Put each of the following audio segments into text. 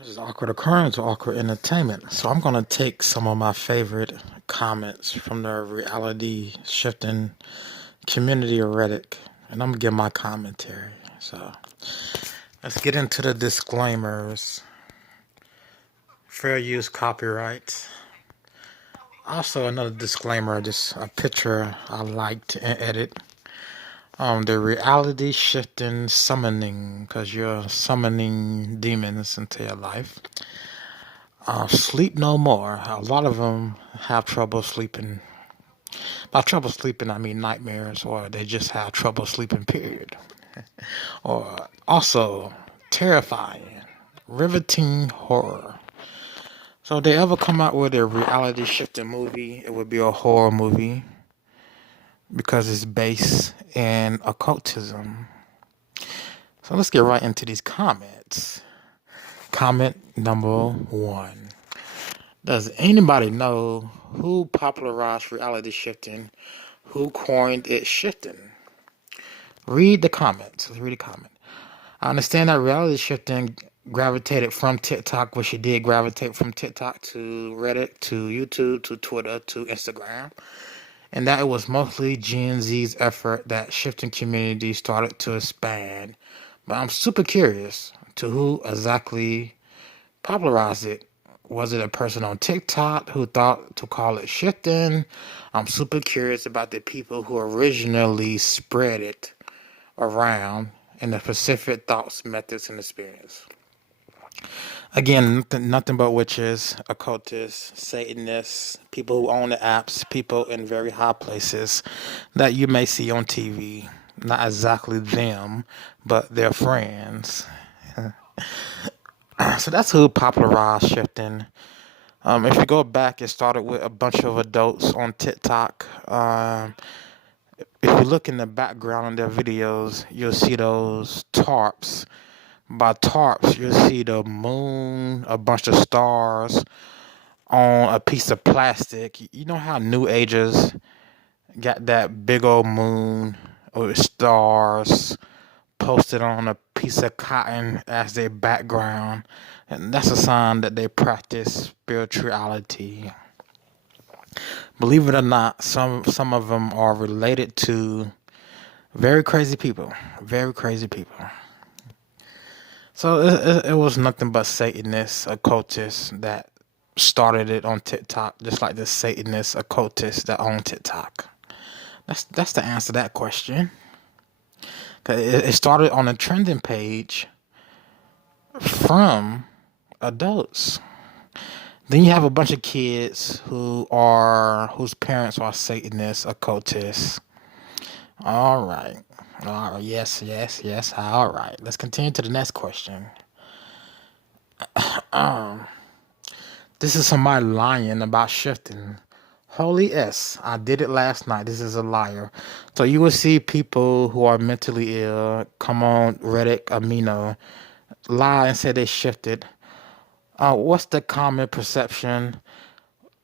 This is awkward occurrence or awkward entertainment. So I'm gonna take some of my favorite comments from the reality shifting community of Reddit, and I'm gonna give my commentary. So let's get into the disclaimers. Fair use copyright. Also another disclaimer, just a picture I liked and edit. The reality shifting summoning, because you're summoning demons into your life. Sleep no more. A lot of them have trouble sleeping. By trouble sleeping, I mean nightmares, or they just have trouble sleeping, period. Or also, terrifying, riveting horror. So if they ever come out with a reality shifting movie, it would be a horror movie because it's based in occultism. So let's get right into these comments. Comment number 1. Does anybody know who popularized reality shifting? Who coined it shifting? Read the comments. Let's read the comment. I understand that reality shifting gravitated from TikTok, which it did gravitate from TikTok to Reddit, to YouTube, to Twitter, to Instagram. And that it was mostly Gen Z's effort that shifting community started to expand. But I'm super curious to who exactly popularized it. Was it a person on TikTok who thought to call it shifting? I'm super curious about the people who originally spread it around and the specific thoughts, methods, and experience. Again, nothing but witches, occultists, Satanists, people who own the apps, people in very high places that you may see on TV. Not exactly them, but their friends. So that's who popularized shifting. If you go back, it started with a bunch of adults on TikTok. If you look in the background of their videos, you'll see those tarps. By tarps, you'll see the moon, a bunch of stars on a piece of plastic. You know how New Agers got that big old moon with stars posted on a piece of cotton as their background, and that's a sign that they practice spirituality. Believe it or not, some of them are related to very crazy people. Very crazy people. So it was nothing but Satanists, occultists that started it on TikTok, just like the Satanists, occultists that own TikTok. That's the answer to that question. 'Cause it started on a trending page from adults. Then you have a bunch of kids whose parents are Satanists, occultists. All right. All right. Yes, yes, yes. All right. Let's continue to the next question. This is somebody lying about shifting. Holy S, I did it last night. This is a liar. So you will see people who are mentally ill come on Reddit, Amino, lie and say they shifted. What's the common perception?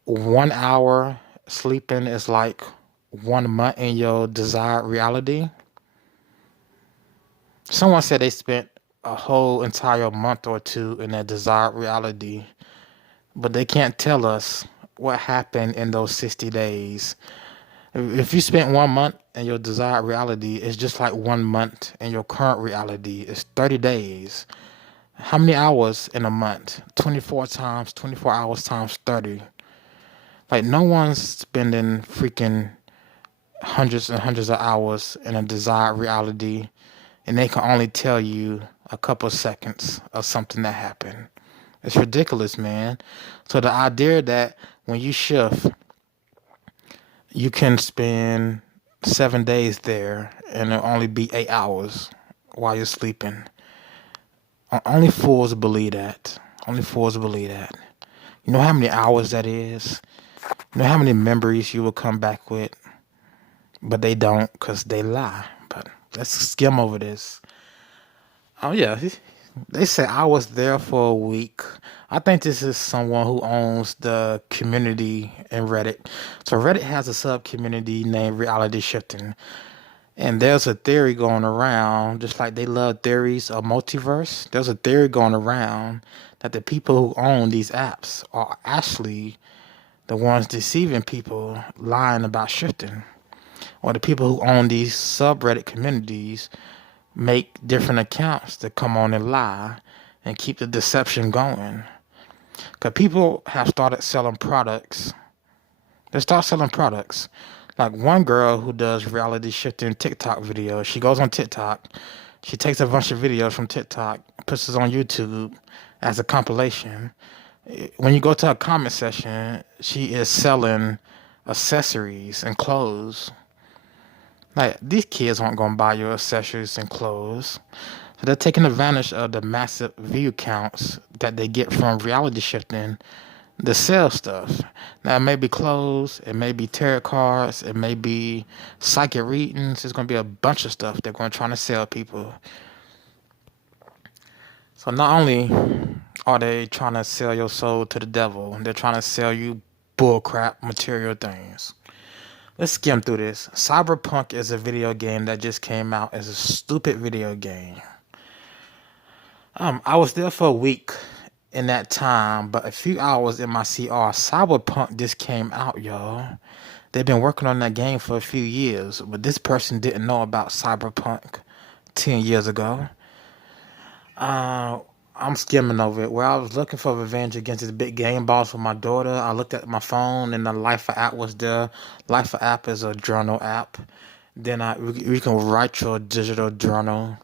1 hour sleeping is like 1 month in your desired reality. Someone said they spent a whole entire month or two in their desired reality, but they can't tell us what happened in those 60 days. If you spent 1 month in your desired reality, it's just like 1 month in your current reality. It's 30 days. How many hours in a month? 24 hours times 30. Like, no one's spending freaking hundreds and hundreds of hours in a desired reality, and they can only tell you a couple seconds of something that happened. It's ridiculous, man. So the idea that when you shift, you can spend 7 days there and it'll only be 8 hours while you're sleeping. Only fools believe that. Only fools believe that. You know how many hours that is? You know how many memories you will come back with? But they don't, because they lie. But let's skim over this. Oh, yeah. They say I was there for a week. I think this is someone who owns the community in Reddit. So Reddit has a sub community named Reality Shifting. And there's a theory going around, just like they love theories of multiverse. There's a theory going around that the people who own these apps are actually the ones deceiving people, lying about shifting. Or the people who own these subreddit communities make different accounts to come on and lie and keep the deception going. Because people have started selling products. They start selling products. Like one girl who does reality shifting TikTok videos, she goes on TikTok, she takes a bunch of videos from TikTok, puts it on YouTube as a compilation. When you go to her comment section, she is selling accessories and clothes. Like, these kids aren't going to buy your accessories and clothes. So they're taking advantage of the massive view counts that they get from reality shifting to sell stuff. Now, it may be clothes, it may be tarot cards, it may be psychic readings. There's going to be a bunch of stuff they're going to try to sell people. So not only are they trying to sell your soul to the devil, they're trying to sell you bullcrap material things. Let's skim through this. Cyberpunk is a video game that just came out as a stupid video game. I was there for a week in that time, but a few hours in my CR. Cyberpunk just came out, y'all. They've been working on that game for a few years, but this person didn't know about Cyberpunk 10 years ago. I'm skimming over it. Where I was looking for revenge against this big game boss with my daughter, I looked at my phone and the Lifer app was there. Lifer app is a journal app. Then we can write your digital journal.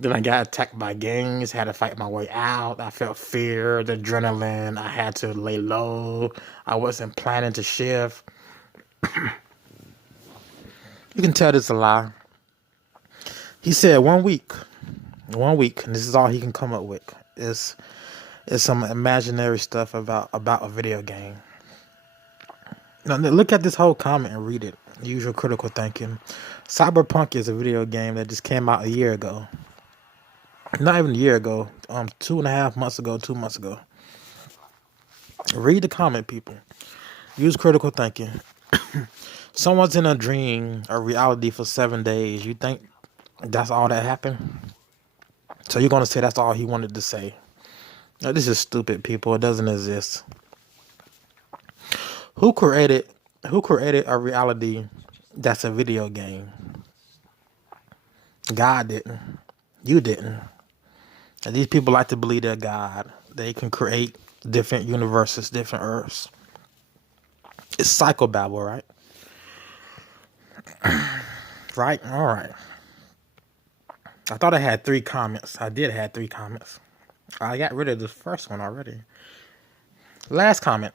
Then I got attacked by gangs, had to fight my way out. I felt fear, the adrenaline. I had to lay low. I wasn't planning to shift. You can tell this is a lie. He said 1 week. 1 week, and this is all he can come up with. It's some imaginary stuff about a video game. Now look at this whole comment and read it. Use your critical thinking. Cyberpunk is a video game that just came out a year ago. Not even a year ago. 2.5 months ago, 2 months ago. Read the comment, people. Use critical thinking. Someone's in a dream or reality for 7 days. You think that's all that happened? So you're going to say that's all he wanted to say. Now, this is stupid, people. It doesn't exist. Who created a reality that's a video game? God didn't. You didn't. And these people like to believe they're God. They can create different universes, different Earths. It's psychobabble, right? Right? All right. I thought I had 3 comments. I did have 3 comments. I got rid of the first one already. Last comment.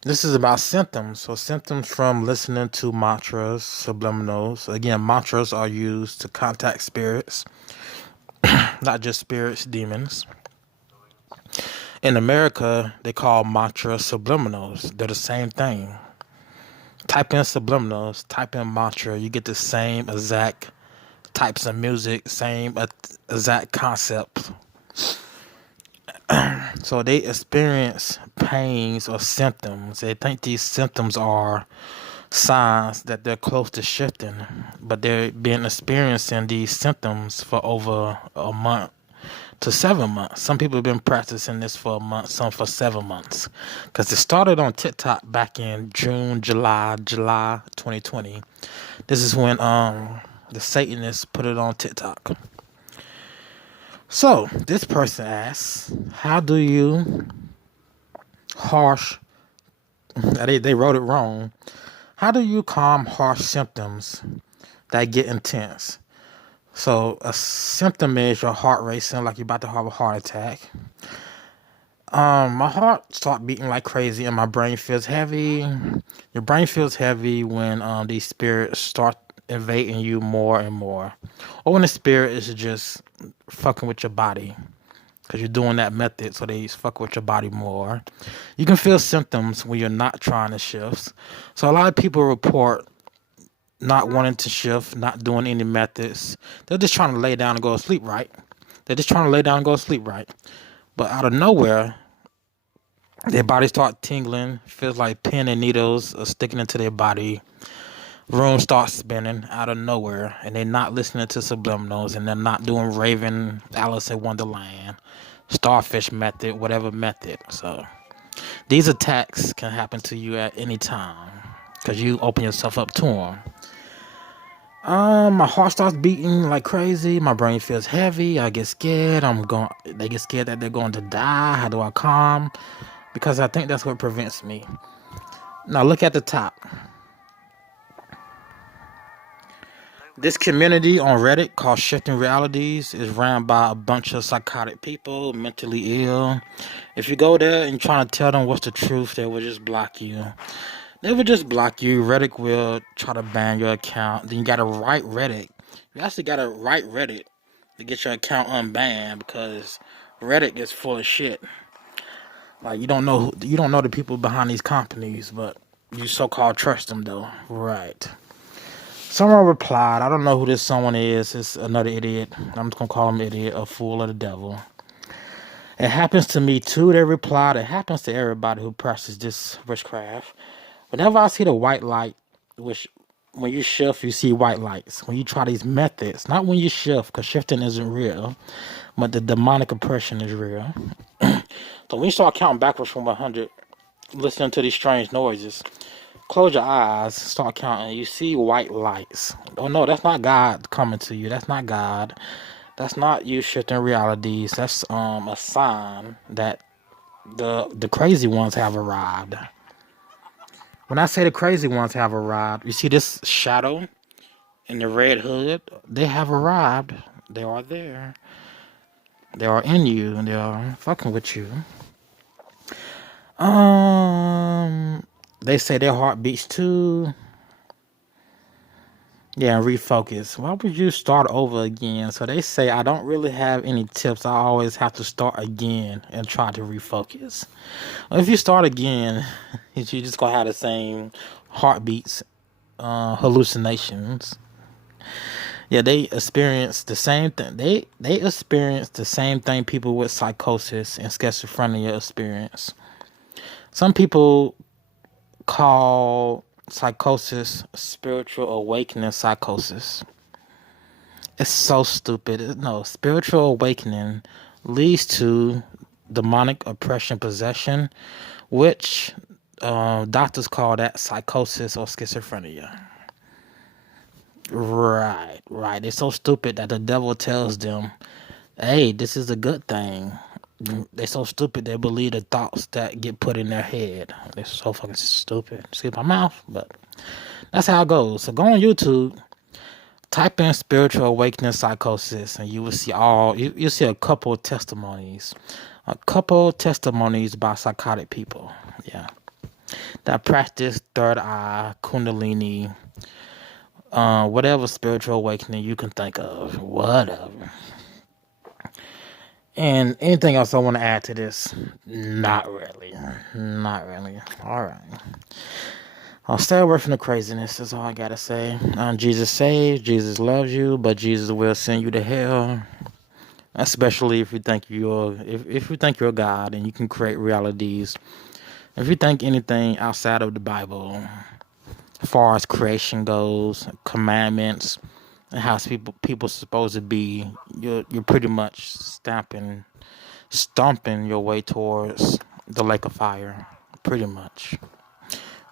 This is about symptoms. So symptoms from listening to mantras, subliminals. Again, mantras are used to contact spirits. Not just spirits, demons. In America, they call mantras subliminals. They're the same thing. Type in subliminals, type in mantra, you get the same exact types of music, same exact concepts. So they experience pains or symptoms. They think these symptoms are signs that they're close to shifting, but they've been experiencing these symptoms for over a month to 7 months. Some people have been practicing this for a month, some for 7 months. Because it started on TikTok back in July 2020. This is when the Satanists put it on TikTok. So, this person asks, how do you they wrote it wrong. How do you calm harsh symptoms that get intense? So, a symptom is your heart racing like you're about to have a heart attack. My heart starts beating like crazy and my brain feels heavy. Your brain feels heavy when these spirits start invading you more and more. Or when the spirit is just fucking with your body. Because you're doing that method, so they fuck with your body more. You can feel symptoms when you're not trying to shift. So a lot of people report not wanting to shift, not doing any methods. They're just trying to lay down and go to sleep, right? They're just trying to lay down and go to sleep, right? But out of nowhere, their body start tingling. Feels like pin and needles are sticking into their body. room starts spinning out of nowhere, and they're not listening to Subliminals, and they're not doing Raven, Alice in Wonderland, Starfish method, whatever method. So these attacks can happen to you at any time because you open yourself up to them. My heart starts beating like crazy. My brain feels heavy. I get scared. They get scared that they're going to die. How do I calm? Because I think that's what prevents me. Now look at the top. This community on Reddit called Shifting Realities is ran by a bunch of psychotic people, mentally ill. If you go there and try to tell them what's the truth, they will just block you. They will just block you. Reddit will try to ban your account. Then you gotta write Reddit. You actually gotta write Reddit to get your account unbanned because Reddit is full of shit. Like you don't know the people behind these companies, but you so-called trust them though. Right. Someone replied, I don't know who this someone is. It's another idiot. I'm just going to call him idiot, a fool, or the devil. It happens to me too, they replied. It happens to everybody who practices this witchcraft. Whenever I see the white light, which when you shift, you see white lights. When you try these methods, not when you shift, because shifting isn't real, but the demonic oppression is real. So when you start counting backwards from 100, listening to these strange noises, close your eyes, start counting. You see white lights. Oh no, that's not God coming to you. That's not God. That's not you shifting realities. That's a sign that the crazy ones have arrived. When I say the crazy ones have arrived, you see this shadow in the red hood? They have arrived. They are there. They are in you, and they are fucking with you. They say their heart beats too. Yeah, and refocus. Why would you start over again? So they say I don't really have any tips. I always have to start again and try to refocus. Well, if you start again, you're just gonna have the same heartbeats, hallucinations. Yeah, they experience the same thing. They experience the same thing people with psychosis and schizophrenia experience. Some people call psychosis spiritual awakening psychosis. It's so stupid. No, spiritual awakening leads to demonic oppression possession, which doctors call that psychosis or schizophrenia. Right. They're so stupid that the devil tells them, hey, this is a good thing. They're so stupid they believe the thoughts that get put in their head. They're so fucking stupid. Skip my mouth, but that's how it goes. So go on YouTube, type in spiritual awakening psychosis, and you will see you'll see a couple of testimonies. A couple testimonies by psychotic people. Yeah. That practice third eye, kundalini, whatever spiritual awakening you can think of. Whatever. And anything else I want to add to this? Not really. All right. I'll stay away from the craziness. That's all I gotta say. Jesus saves. Jesus loves you, but Jesus will send you to hell. Especially if you think if you think you're God and you can create realities. If you think anything outside of the Bible, as far as creation goes, commandments, and how people supposed to be, you're pretty much stomping your way towards the lake of fire. Pretty much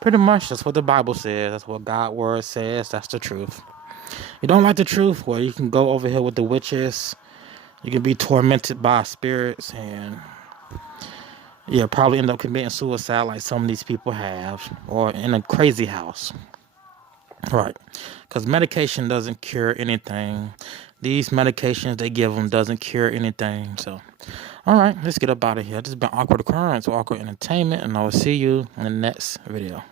that's what the Bible says. That's what God's word says. That's the truth. You don't like the truth? Well, you can go over here with the witches. You can be tormented by spirits, and probably end up committing suicide like some of these people have, or in a crazy house. Right, because medication doesn't cure anything. These medications they give them doesn't cure anything. So, all right, let's get up out of here. This has been Awkward Occurrence or Awkward Entertainment, and I will see you in the next video.